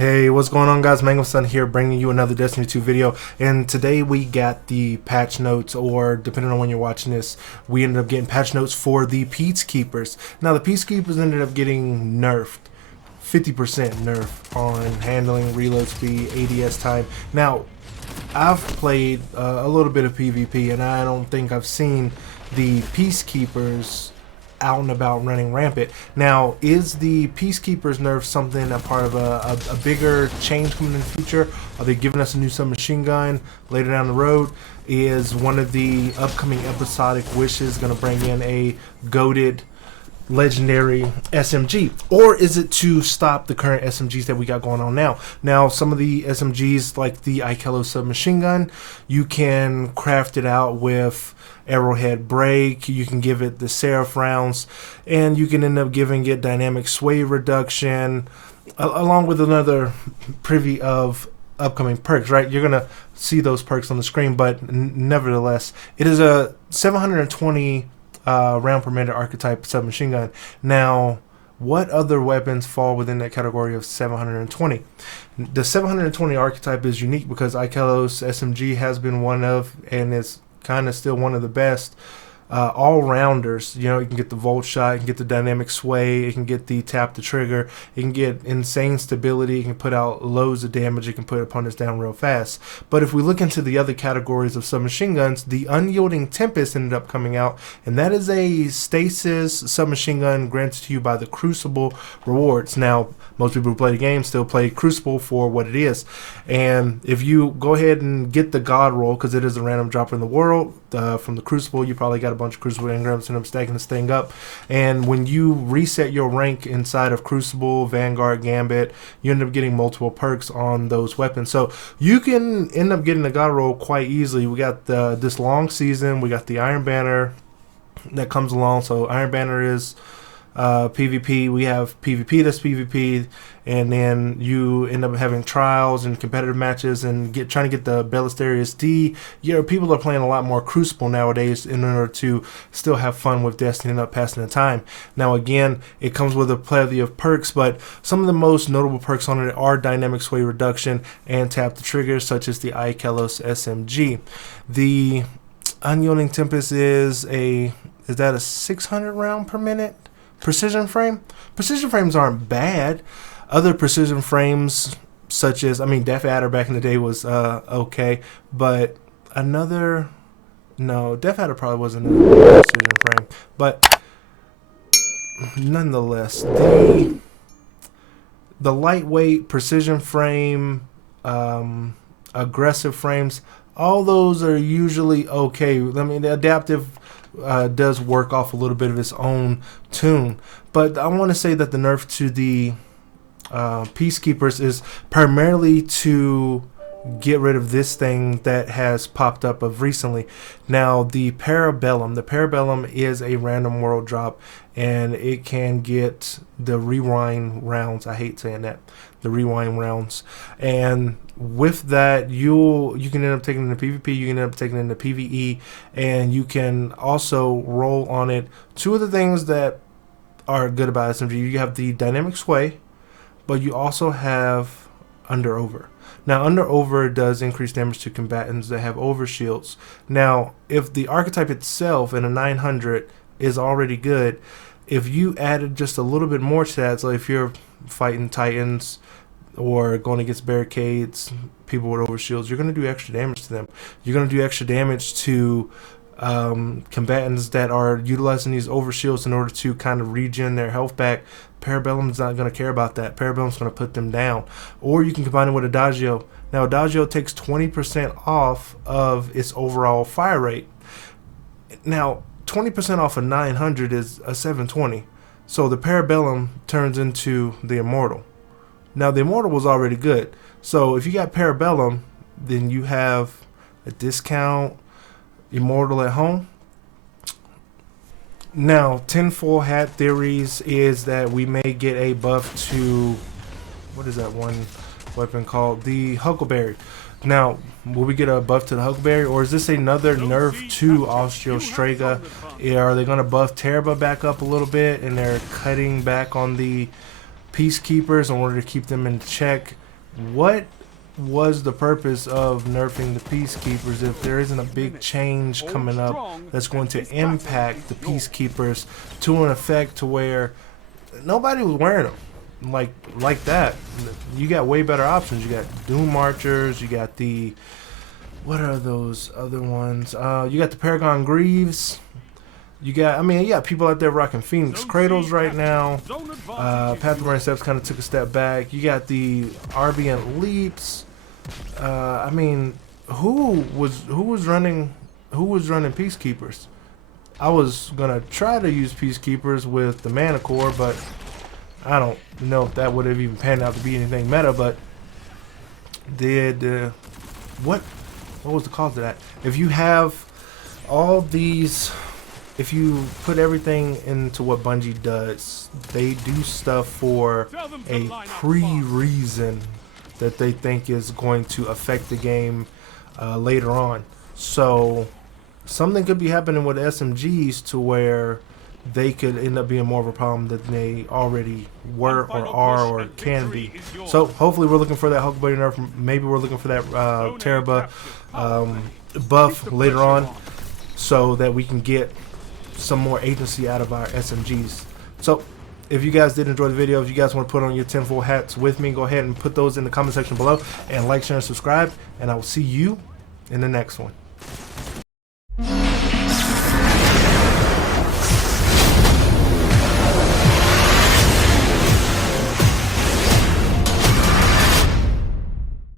Hey, what's going on, guys? Mangumson here, bringing you another Destiny 2 video, and today we got the patch notes, or depending on when you're watching this, we ended up getting patch notes for the Peacekeepers. Now, the Peacekeepers ended up getting nerfed, 50% nerf on handling, reload speed, ADS time. Now, I've played a little bit of PvP, and I don't think I've seen the Peacekeepers out and about running rampant. Now, is the Peacekeepers nerf something a part of a bigger change coming in the future? Are they giving us a new submachine gun later down the road? Is one of the upcoming episodic wishes going to bring in a goated legendary SMG, or is it to stop the current SMGs that we got going on now? Now, some of the SMGs, like the Ikelos submachine gun, you can craft it out with arrowhead break, you can give it the Seraph rounds, and you can end up giving it dynamic sway reduction, along with another privy of upcoming perks, right? You're gonna see those perks on the screen, but nevertheless, it is a 720 round per minute archetype submachine gun. Now, what other weapons fall within that category of 720? The 720 archetype is unique because Ikelos SMG has been one of, and is kind of still one of the best all-rounders. You know, you can get the volt shot, you can get the dynamic sway, you can get the tap the trigger, you can get insane stability, you can put out loads of damage, you can put opponents down real fast. But if we look into the other categories of submachine guns, the Unyielding Tempest ended up coming out, and that is a stasis submachine gun granted to you by the Crucible rewards. Now, most people who play the game still play Crucible for what it is, and if you go ahead and get the God roll, because it is a random drop in the world from the Crucible, you probably got a bunch of Crucible engrams and I'm stacking this thing up, and when you reset your rank inside of Crucible, Vanguard, Gambit, you end up getting multiple perks on those weapons, so you can end up getting the God roll quite easily. We got this long season, we got the Iron Banner that comes along. So Iron Banner is PvP, we have PvP that's PvP, and then you end up having trials and competitive matches and trying to get the Ballesterius D. People are playing a lot more Crucible nowadays in order to still have fun with Destiny and not passing the time. Now, again, it comes with a plethora of perks, but some of the most notable perks on it are dynamic sway reduction and tap the trigger, such as the Ikelos SMG. The Unyielding Tempest is that a 600 round per minute precision frame? Precision frames aren't bad. Other precision frames, such as, Death Adder back in the day was okay, but Death Adder probably wasn't a precision frame, but nonetheless, the lightweight precision frame, aggressive frames, all those are usually okay. The adaptive does work off a little bit of its own tune, but I want to say that the nerf to the Peacekeepers is primarily to get rid of this thing that has popped up of recently. Now, the Parabellum is a random world drop, and it can get the rewind rounds. I hate saying that, the rewind rounds, and with that, you can end up taking it into PvP, you can end up taking it into PvE, and you can also roll on it. Two of the things that are good about SMG, you have the dynamic sway, but you also have under over. Now, under over does increase damage to combatants that have overshields. Now, if the archetype itself in a 900 is already good, if you added just a little bit more to that, so if you're fighting Titans or going against barricades, people with overshields, you're going to do extra damage to them. You're going to do extra damage to combatants that are utilizing these overshields in order to kind of regen their health back. Parabellum's not going to care about that. Parabellum's going to put them down. Or you can combine it with Adagio. Now, Adagio takes 20% off of its overall fire rate. Now, 20% off of 900 is a 720. So the Parabellum turns into the Immortal. Now, the Immortal was already good. So if you got Parabellum, then you have a discount Immortal at home. Now, tinfoil hat theories is that we may get a buff to, what is that one weapon called? The Huckleberry. Now, will we get a buff to the Huckleberry, or is this another nerf to Osteostrega? Are they going to buff Teraba back up a little bit, and they're cutting back on the Peacekeepers in order to keep them in check? what was the purpose of nerfing the Peacekeepers if there isn't a big change coming up that's going to impact the Peacekeepers to an effect to where nobody was wearing them like that? You got way better options. You got Doom Marchers, you got the, what are those other ones? You got the Paragon Greaves. You got, I mean, you got people out there rocking Phoenix Cradles right now. Path of Burning Steps kind of took a step back. You got the Arbient Leaps. I mean, who was running Peacekeepers? I was gonna try to use Peacekeepers with the Mana Core, but I don't know if that would have even panned out to be anything meta. But did what was the cause of that? If you have all these, if you put everything into what Bungie does, they do stuff for a reason that they think is going to affect the game later on. So something could be happening with SMGs to where they could end up being more of a problem than they already were or are or can be. So hopefully we're looking for that Huckleberry nerf. Maybe we're looking for that Teraba buff later on, so that we can get some more agency out of our SMGs. So if you guys did enjoy the video, if you guys want to put on your tinfoil hats with me, go ahead and put those in the comment section below, and like, share, and subscribe, and I will see you in the next one.